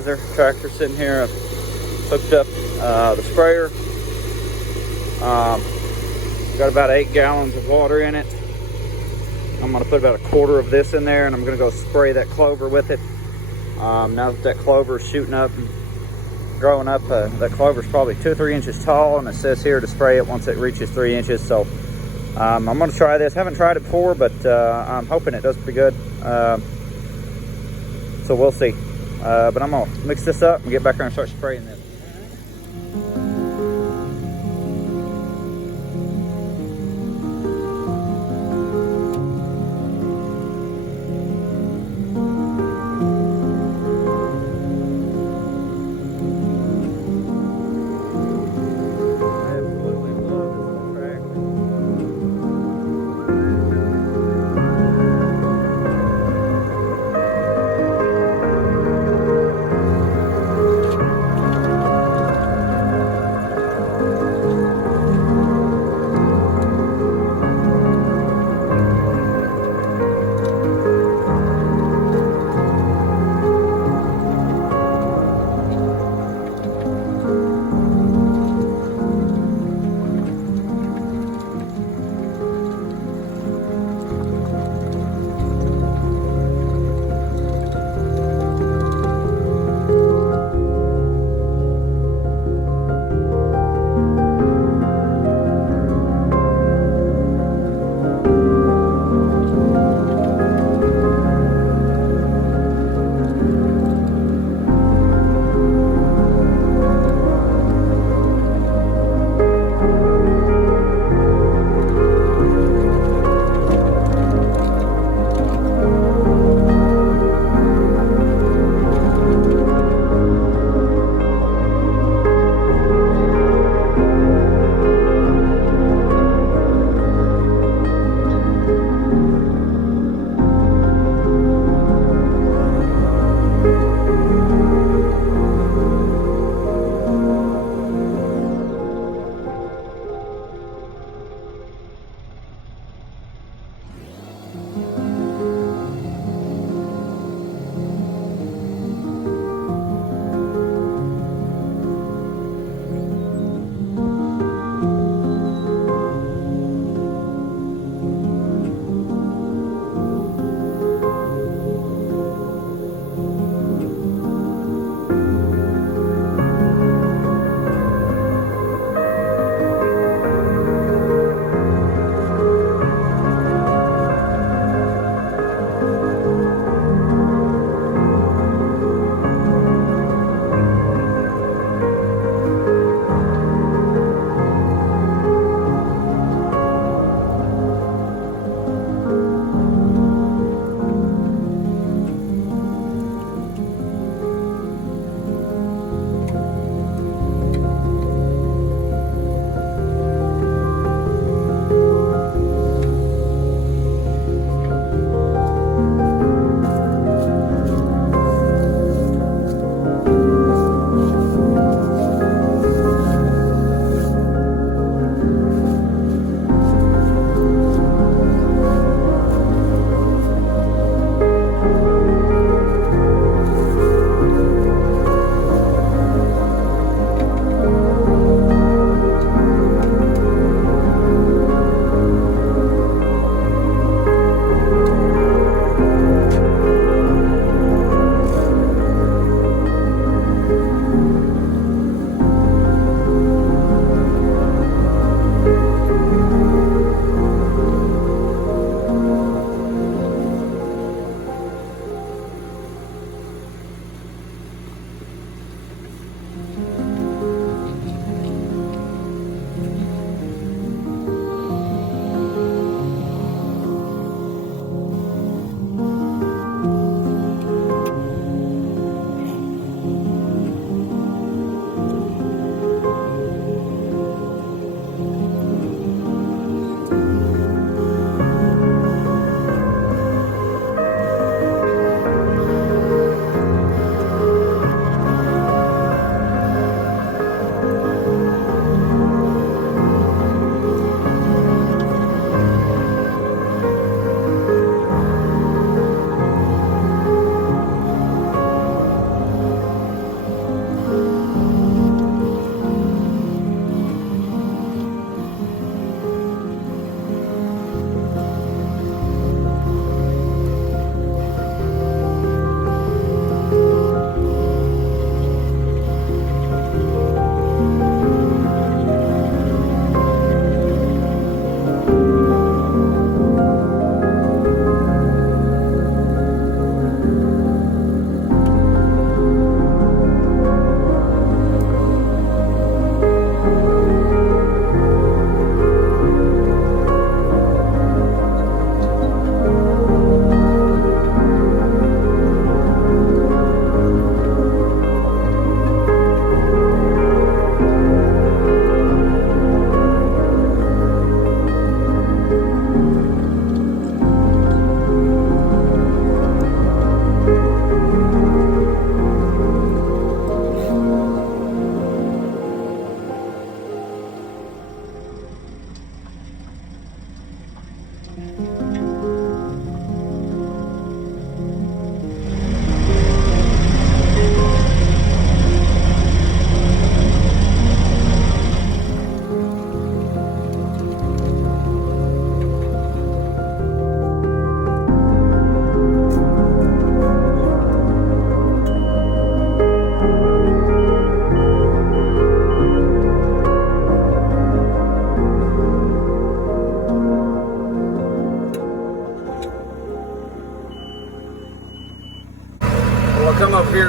fertilizer. Tractor sitting here. I've hooked up the sprayer. Got about 8 gallons of water in it. I'm going to put about a quarter of this in there, and I'm going to go spray that clover with it. Now that clover is shooting up and growing up, that clover is probably 2 or 3 inches tall, and it says here to spray it once it reaches 3 inches. So I'm going to try this. Haven't tried it before, but I'm hoping it does pretty good. So we'll see. But I'm going to mix this up and get back there and start spraying this.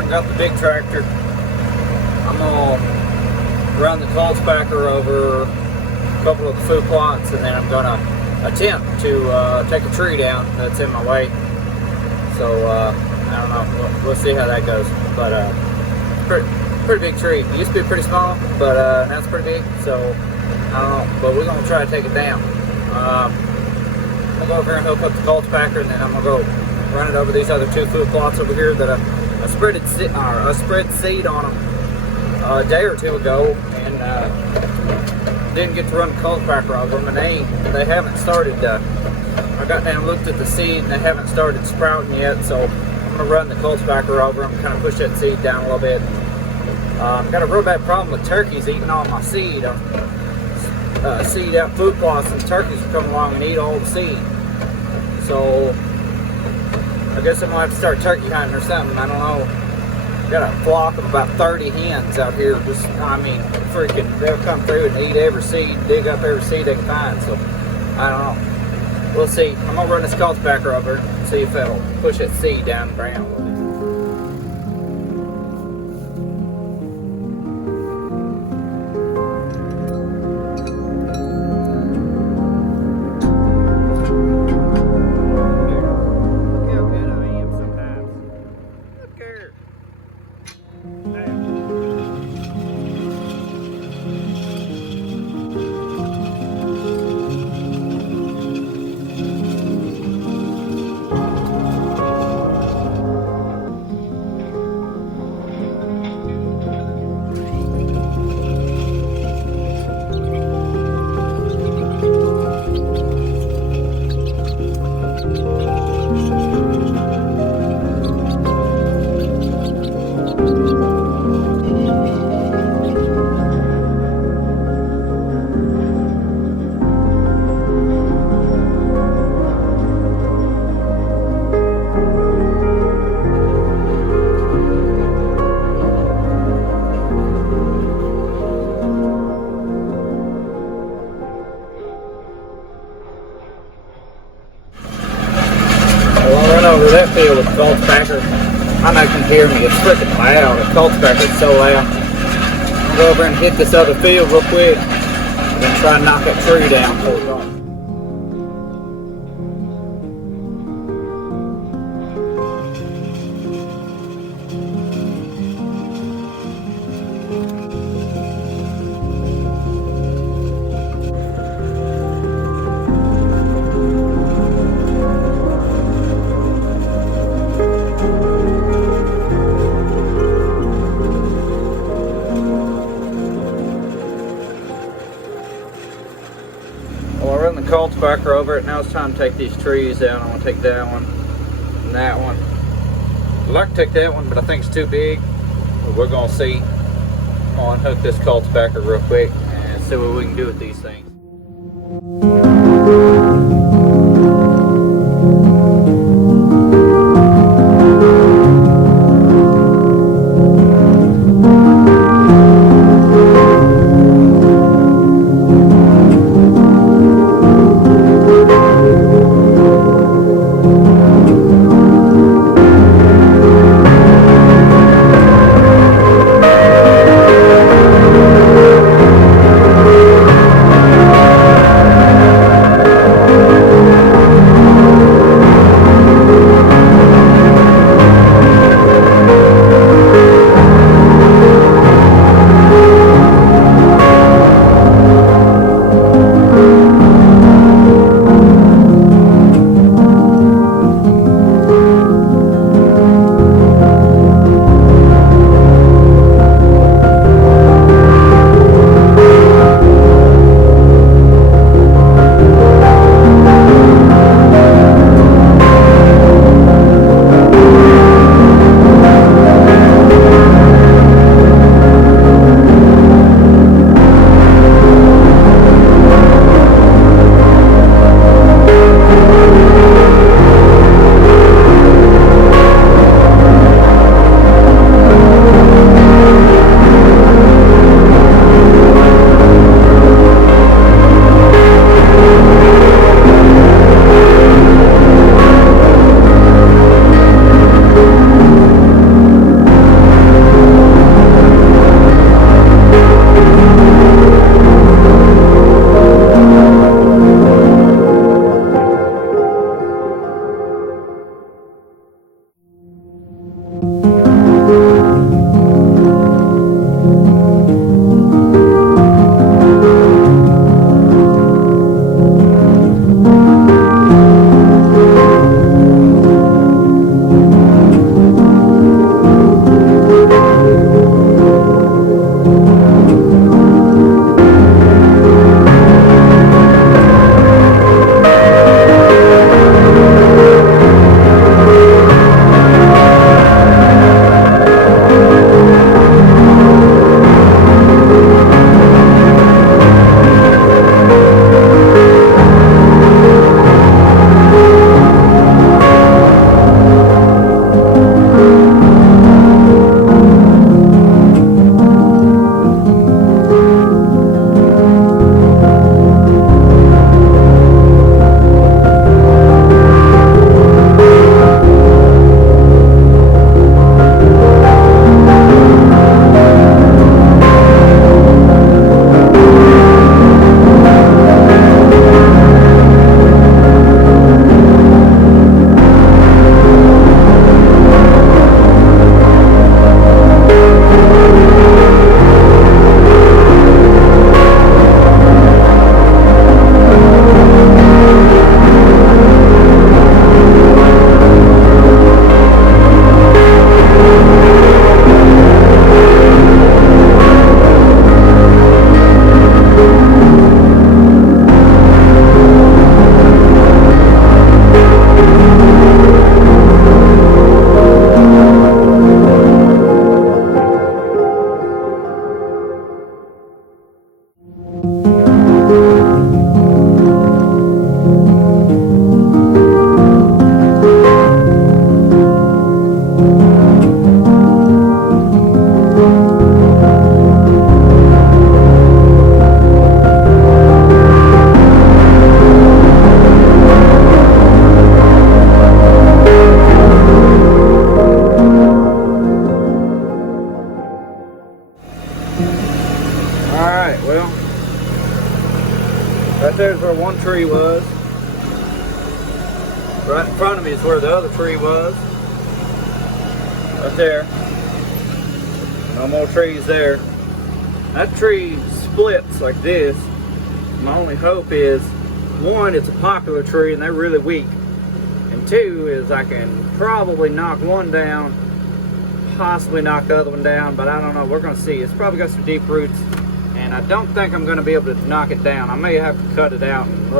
got the big tractor. I'm gonna run the cultipacker over a couple of the food plots, and then I'm gonna attempt to take a tree down that's in my way. So I don't know. We'll see how that goes. But pretty big tree. It used to be pretty small, but now it's pretty big. So I don't know. But we're gonna try to take it down. I'm gonna go over here and hook up the cultipacker, and then I'm gonna go run it over these other 2 food plots over here that I spread seed on them a day or 2 ago, and didn't get to run the cultipacker over them, and they haven't started. I got down and looked at the seed, and they haven't started sprouting yet. So I'm gonna run the cultipacker over them, kind of push that seed down a little bit. Got a real bad problem with turkeys eating all my seed. Seed out food plots, and turkeys will come along and eat all the seed. So I guess I'm gonna have to start turkey hunting or something. I don't know. Got a flock of about 30 hens out here. Just, I mean, freaking, they'll come through and eat every seed, dig up every seed they can find. So I don't know. We'll see. I'm gonna run this cultipacker over and see if it'll push that seed down the ground a little bit. Over that field with the cultipacker. I know you can hear me. It's freaking loud. The cultipacker's so loud. I'll go over and hit this other field real quick and then try and knock that tree down before it's gone. Cultipacker over it. Now it's time to take these trees down. I want to take that one and that one. I'd like to take that one, but I think it's too big. But we're gonna see. I'm gonna unhook this cultipacker real quick and see what we can do with these things. Right there's where one tree was. Right in front of me is where the other tree was. Right there. No more trees there. That tree splits like this. My only hope is, one, it's a popular tree and they're really weak. And two is I can probably knock one down, possibly knock the other one down, but I don't know. We're gonna see. It's probably got some deep roots, and I don't think I'm gonna be able to knock it down. I may have to cut it out and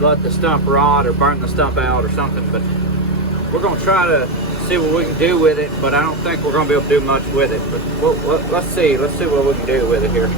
let the stump rot or burn the stump out or something, but we're gonna try to see what we can do with it, but I don't think we're gonna be able to do much with it. But let's see what we can do with it here.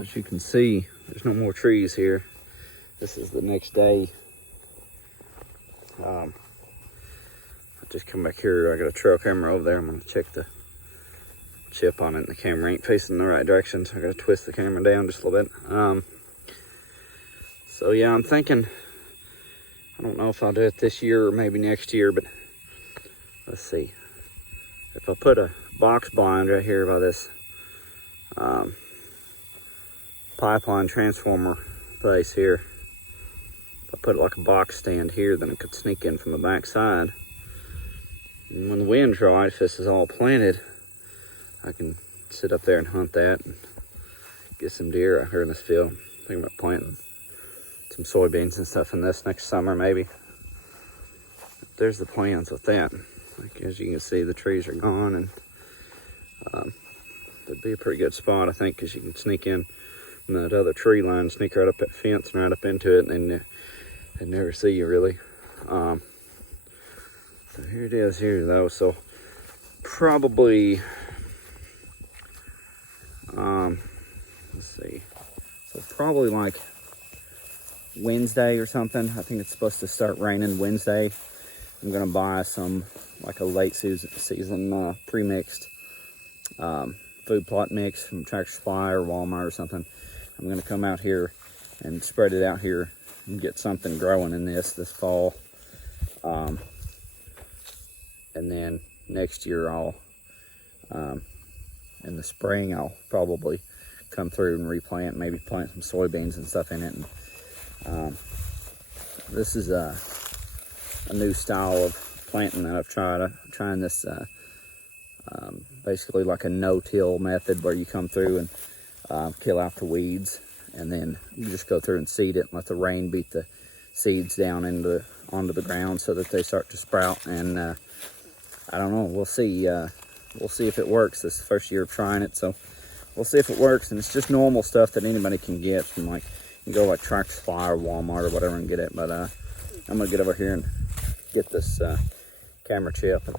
As you can see, there's no more trees here. This is the next day. I just come back here. I got a trail camera over there. I'm gonna check the chip on it, and the camera ain't facing the right direction, so I gotta twist the camera down just a little bit. So yeah, I'm thinking, I don't know if I'll do it this year or maybe next year, but let's see. If I put a box blind right here by this pipeline transformer place here, if I put it like a box stand here, then it could sneak in from the back side. And when the wind's right, if this is all planted, I can sit up there and hunt that and get some deer out here in this field. Thinking about planting some soybeans and stuff in this next summer, maybe. There's the plans with that. Like, as you can see, the trees are gone, and that'd be a pretty good spot, I think, because you can sneak in that other tree line, sneak right up that fence and right up into it, and they'd never see you really. So here it is here though. So probably let's see, so probably like Wednesday or something. I think it's supposed to start raining Wednesday. I'm gonna buy some, like a late season pre-mixed food plot mix from Tractor Supply or Walmart or something. I'm gonna come out here and spread it out here and get something growing in this fall. And then next year I'll, in the spring, I'll probably come through and replant, maybe plant some soybeans and stuff in it. And this is a new style of planting that I've tried. I'm trying this basically like a no-till method, where you come through and kill out the weeds and then you just go through and seed it and let the rain beat the seeds down onto the ground so that they start to sprout. And I don't know, we'll see if it works. This is the first year of trying it, so we'll see if it works. And it's just normal stuff that anybody can get from, like, you go like Tractor Supply or Walmart or whatever and get it. But I'm gonna get over here and get this camera chip and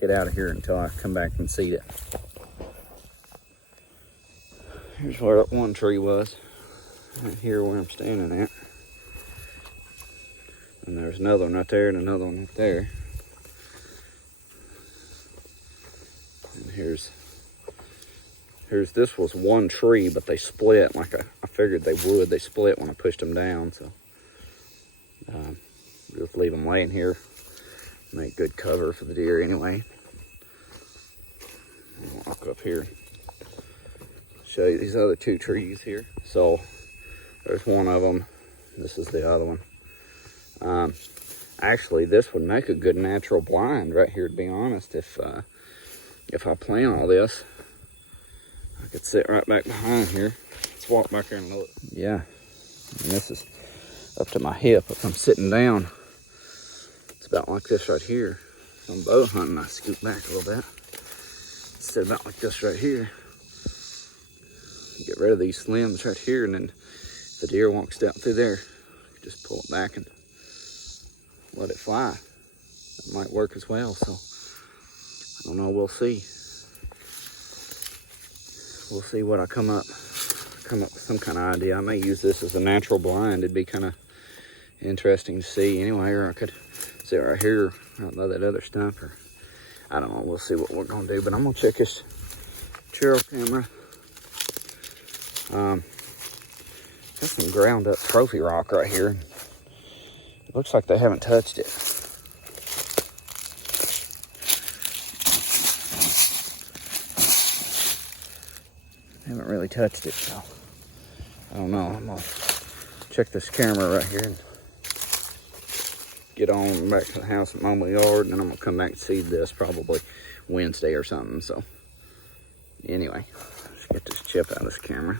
get out of here until I come back and seed it. Here's where that one tree was, right here where I'm standing at. And there's another one right there and another one right there. And here's this was one tree, but they split like I figured they would. They split when I pushed them down, so just leave them laying here. Make good cover for the deer anyway. I'll walk up here, show you these other two trees here. So there's one of them. This is the other one. Actually, this would make a good natural blind right here, to be honest. If I plant all this, I could sit right back behind here. Let's walk back here and look. Yeah, and this is up to my hip. If I'm sitting down, it's about like this right here. If I'm bow hunting, I scoot back a little bit. Sit about like this right here. Get rid of these limbs right here, and then if the deer walks down through there, you just pull it back and let it fly. That might work as well, so I don't know, we'll see. We'll see what I come up with some kind of idea. I may use this as a natural blind. It'd be kind of interesting to see anyway, or I could sit right here out by that other stump, or I don't know, we'll see what we're gonna do. But I'm gonna check this trail camera. Got some ground up trophy rock right here. It looks like they haven't touched it. Haven't really touched it, so I don't know. I'm gonna check this camera right here and get on back to the house and mow my yard, and then I'm gonna come back and seed this probably Wednesday or something. So anyway, let's get this chip out of this camera.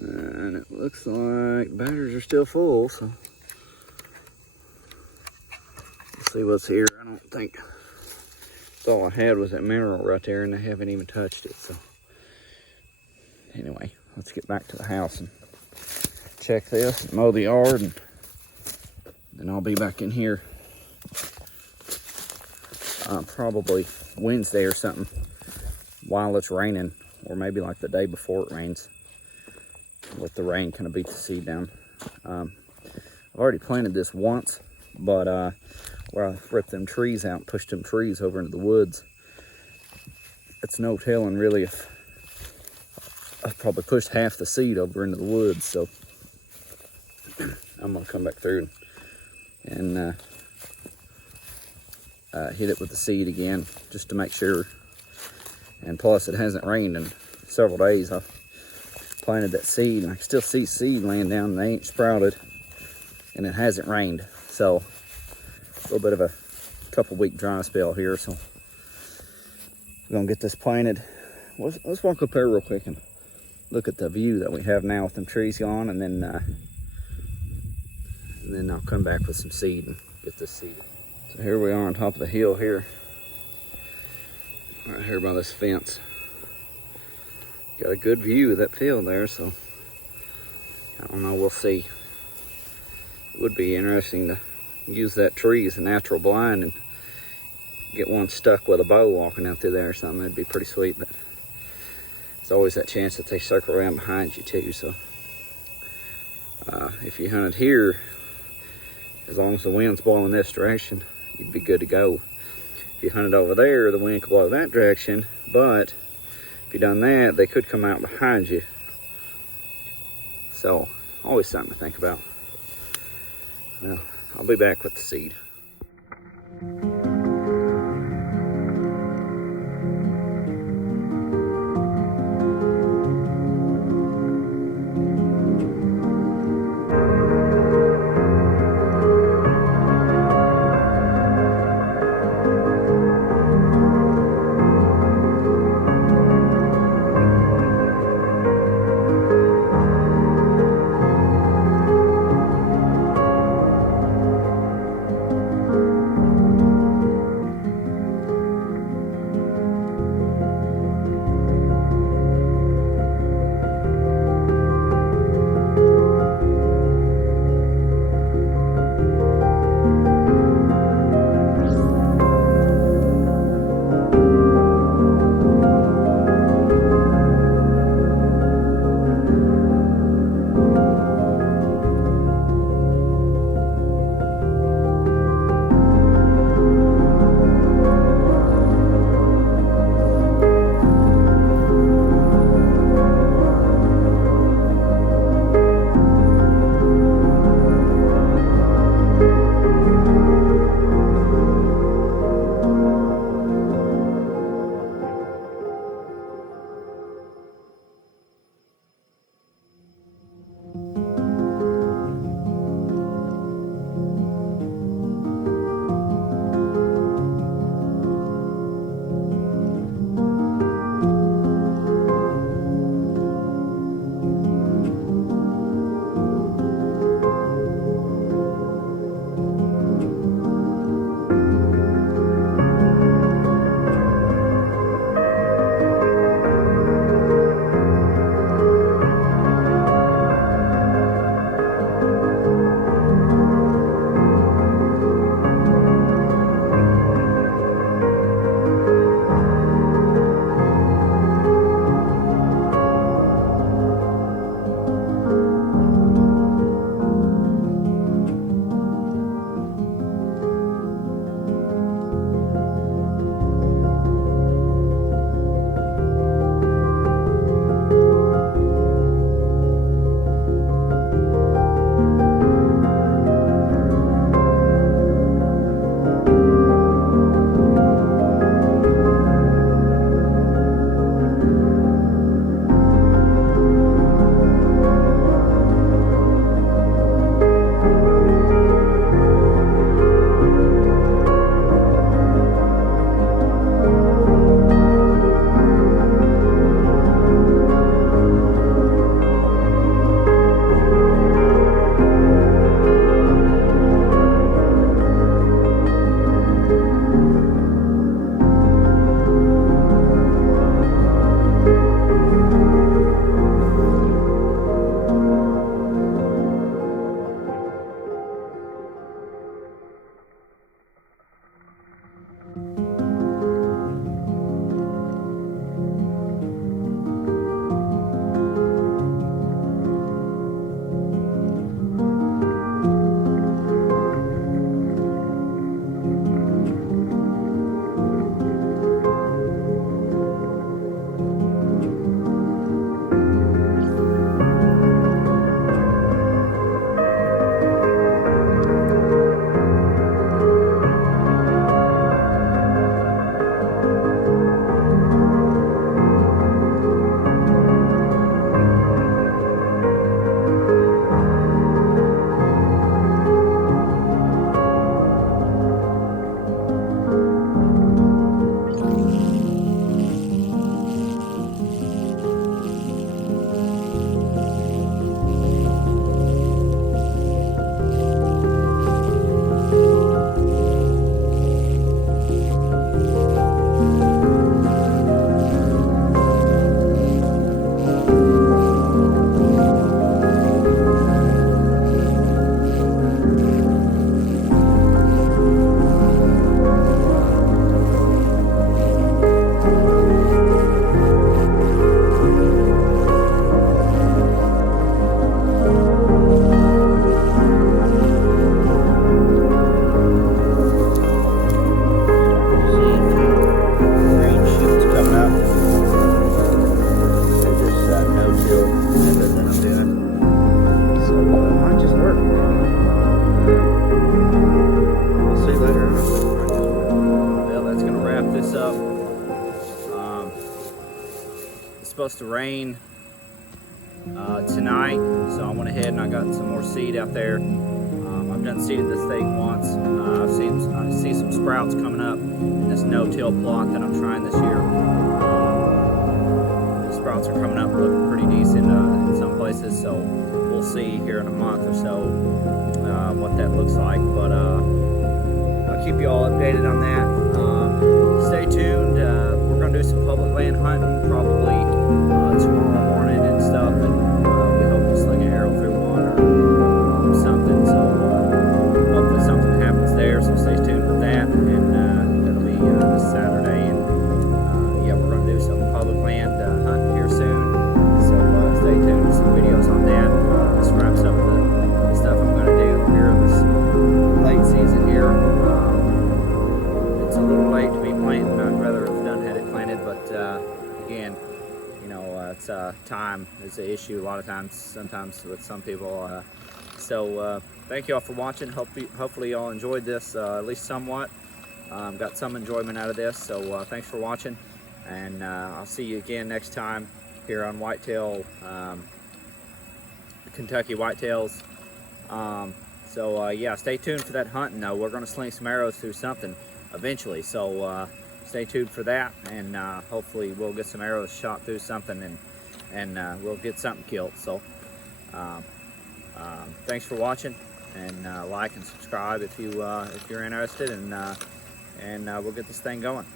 And it looks like batteries are still full, so let's see what's here. I don't think that's all I had was that mineral right there, and they haven't even touched it. So anyway, let's get back to the house and check this and mow the yard, and then I'll be back in here probably Wednesday or something while it's raining, or maybe like the day before it rains. Let the rain kind of beat the seed down. I've already planted this once, but where I ripped them trees out, pushed them trees over into the woods, it's no telling really if I probably pushed half the seed over into the woods. So I'm gonna come back through and hit it with the seed again just to make sure. And plus, it hasn't rained in several days. I've planted that seed, and I can still see seed laying down, and they ain't sprouted, and it hasn't rained. So a little bit of a couple-week dry spell here, so we're gonna get this planted. Let's walk up here real quick and look at the view that we have now with them trees gone, and then I'll come back with some seed and get this seeded. So here we are on top of the hill here, right here by this fence. Got a good view of that field there, so I don't know, we'll see. It would be interesting to use that tree as a natural blind and get one stuck with a bow walking out through there or something. That'd be pretty sweet, but there's always that chance that they circle around behind you too. So if you hunted here, as long as the wind's blowing this direction, you'd be good to go. If you hunted over there, the wind could blow that direction, but if you done that, they could come out behind you. So, always something to think about. Well, I'll be back with the seed. supposed to rain tonight, so I went ahead and I got some more seed out there. I've done seeded this thing once. I see some sprouts coming up in this no-till plot that I'm trying this year. The sprouts are coming up looking pretty decent in some places, so we'll see here in a month or so what that looks like. But I'll keep you all updated on that. Stay tuned. We're going to do some public land hunting probably tomorrow morning and stuff, and we hope to sling an arrow through one or something. So hopefully something happens there. So stay tuned with that, and it'll be this Saturday. And yeah, we're going to do some public land hunting here soon. So stay tuned to some videos on that. This wraps up the stuff I'm going to do here in this late season here. It's a little late to be planting. I'd rather have had it planted, but again, you know, it's time is an issue a lot of times, sometimes with some people. So thank you all for watching. Hopefully y'all enjoyed this at least somewhat. Got some enjoyment out of this. So thanks for watching, and I'll see you again next time here on Whitetail, Kentucky Whitetails. So yeah, stay tuned for that hunting. Though we're going to sling some arrows through something eventually. So stay tuned for that, and hopefully we'll get some arrows shot through something, and we'll get something killed. So thanks for watching, and like and subscribe if you're interested, and we'll get this thing going.